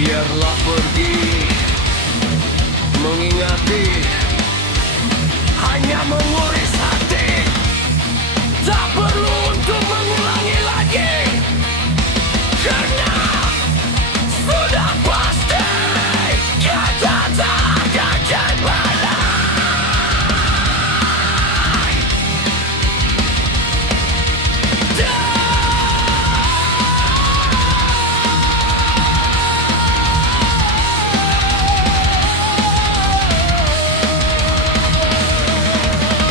Biarlah pergi mengingati, hanya menguris hati. Tak perlu untuk mengulangi lagi, karena sudah pasti kita tak akan balik.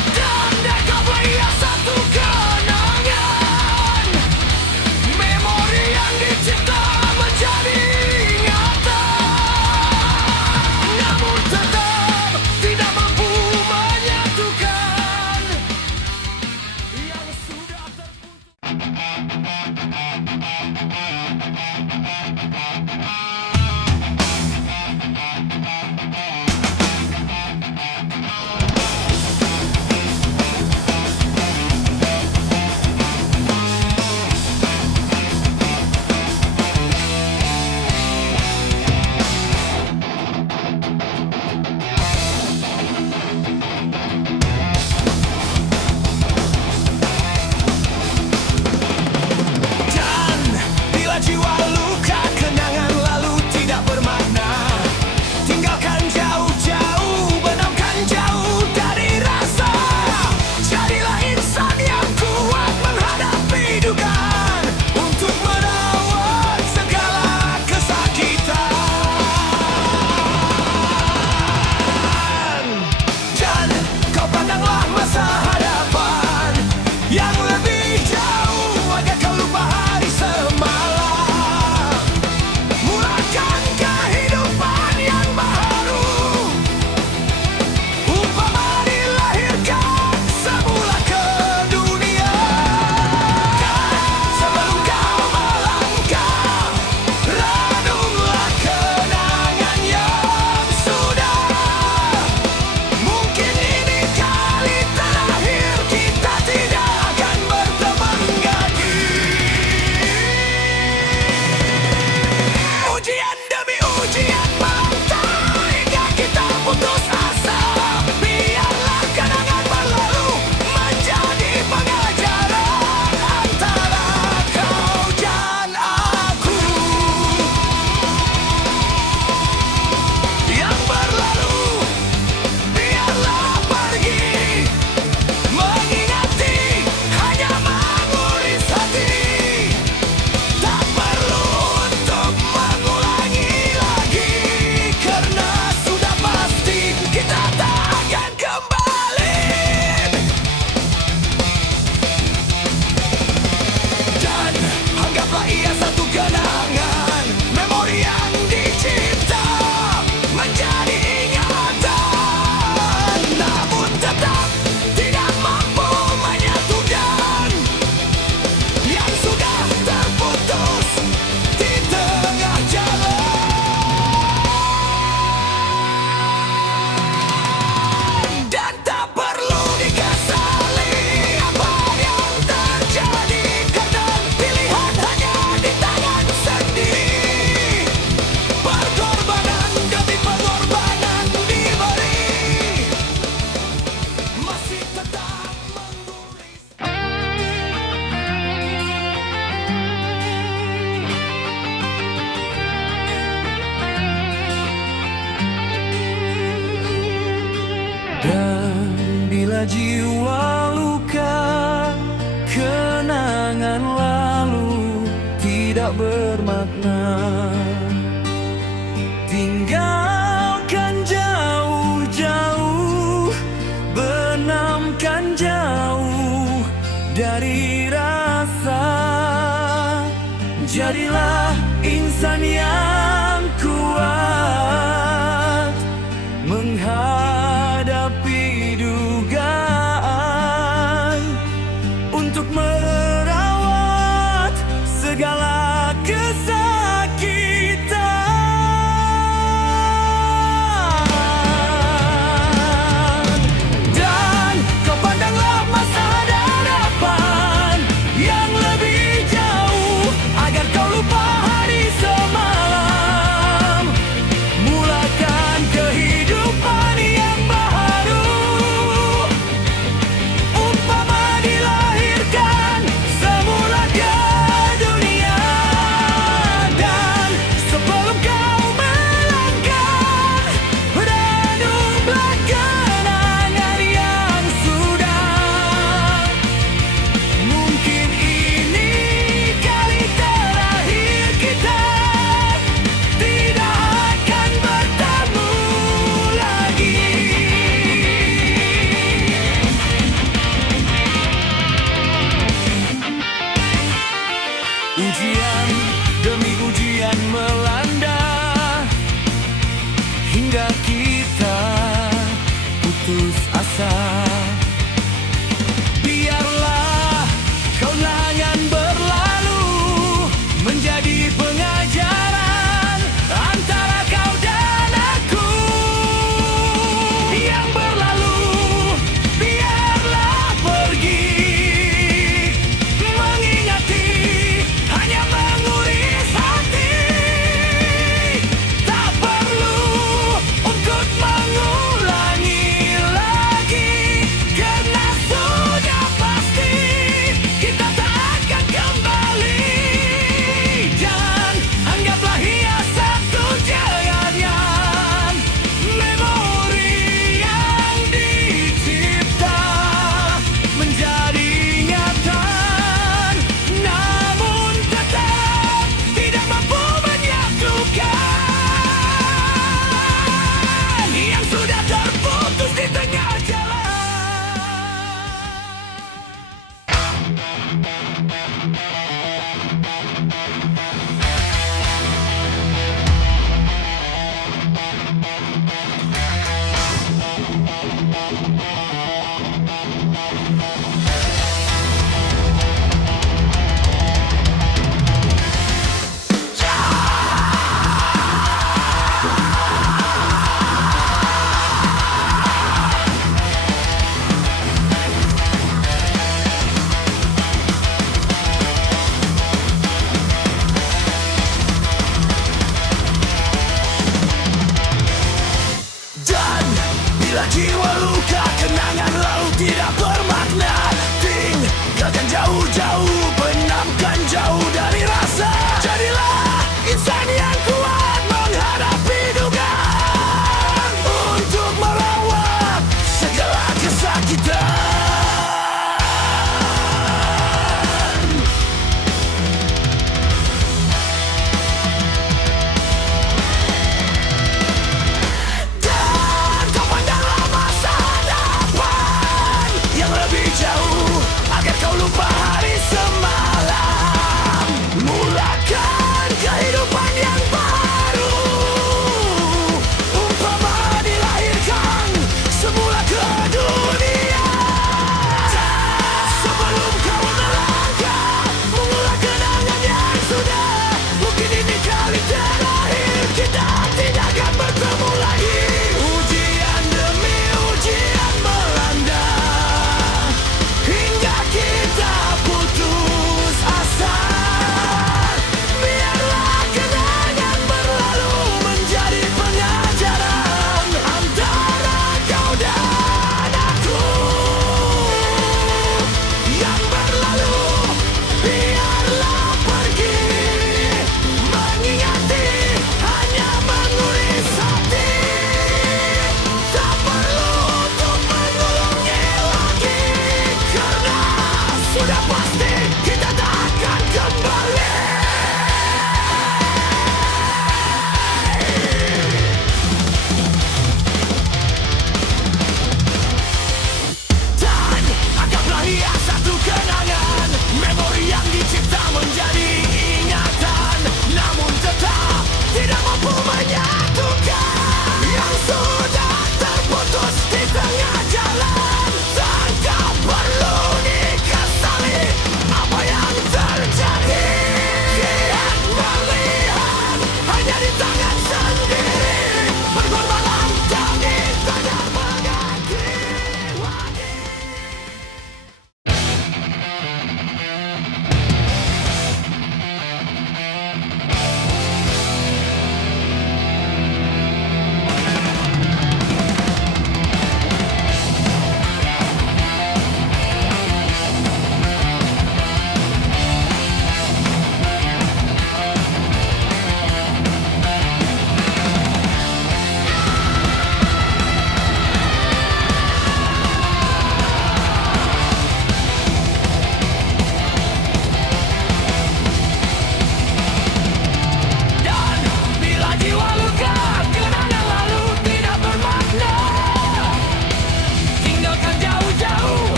Dan kau beri satu kenangan, memori yang dicipta menjadi ingatan, namun tetap tidak mampu menyatukan yang sudah terputus. Dan bila jiwa luka, kenangan lalu tidak bermakna. Tinggalkan jauh-jauh, benamkan jauh dari rasa. Jadilah insan yang kuat menghadapi dugaan, untuk merawat segala kesakitan. Dan kau pandanglah masa hadapan yang lebih jauh, agar kau lupa hari semalam. Mulakan kehidupan yang baru, umpama dilahirkan semula ke dunia. Sebelum kau melangkah, renunglah kenangan yang sudah. Mungkin ini kali terakhir kita tidak akan berteman lagi. Ujian demi ujian menantang hingga kita putus asa. Biarlah kenangan berlalu menjadi pengajaran antara kau dan aku. Yang berlalu biarlah pergi, mengingati, hanya menguris hati. Tak perlu untuk mengulangi lagi, karena sudah pasti kita tak akan kembali. Dan anggaplah ia satu kenangan, memori yang dicipta menjadi ingatan, namun tetap tidak mampu menyatukan yang sudah terputus di tengah jalan. Dan tak perlu dikesali apa yang terjadi, karena pilihan hanya di tangan sendiri. Pengorbanan demi pengorbanan diberi, masih tetap menguris. Dan bila jiwa luka, kenangan lalu tidak bermakna. Tinggalkan jauh-jauh, benamkan jauh dari rasa. Jadilah insan yang kuat menghadapi dugaan, untuk merawat segala kesakitan. Dan kau pandanglah masa hadapan yang lebih jauh, agar kau lupa hari semalam. demi ujian melanda, hingga kita putus asa. Biarlah keunangan berlalu menjadi